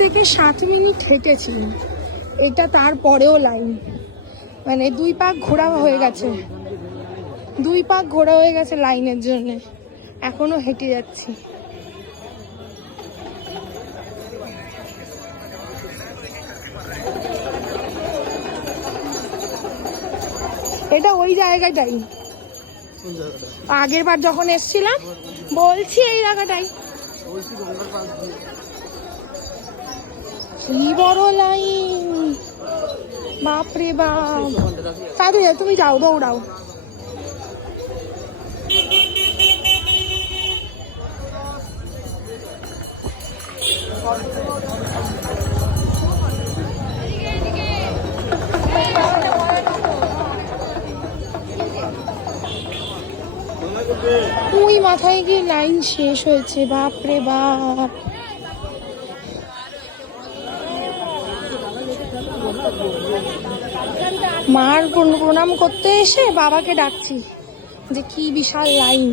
থেকে 7 মিনিট হেঁটেছি, এটা তারপরেও লাইন। মানে 2 পাক ঘোরা হয়ে গেছে, 2 পাক ঘোরা হয়ে গেছে লাইনের জন্য, এখনো হেঁটে যাচ্ছি। এটা ওই জায়গাটাই, আগের বার যখন এসছিলাম বলছি এই জায়গাটাই। কি বড় লাইন, বাপরে বাপ। সাধু তুমি যাও, দৌড়াও। ওই মাথায় গিয়ে লাইন শেষ হয়েছে, বাপরে বাপ। মার প্রণাম করতে এসে বাবাকে ডাকছি যে কি বিশাল লাইন।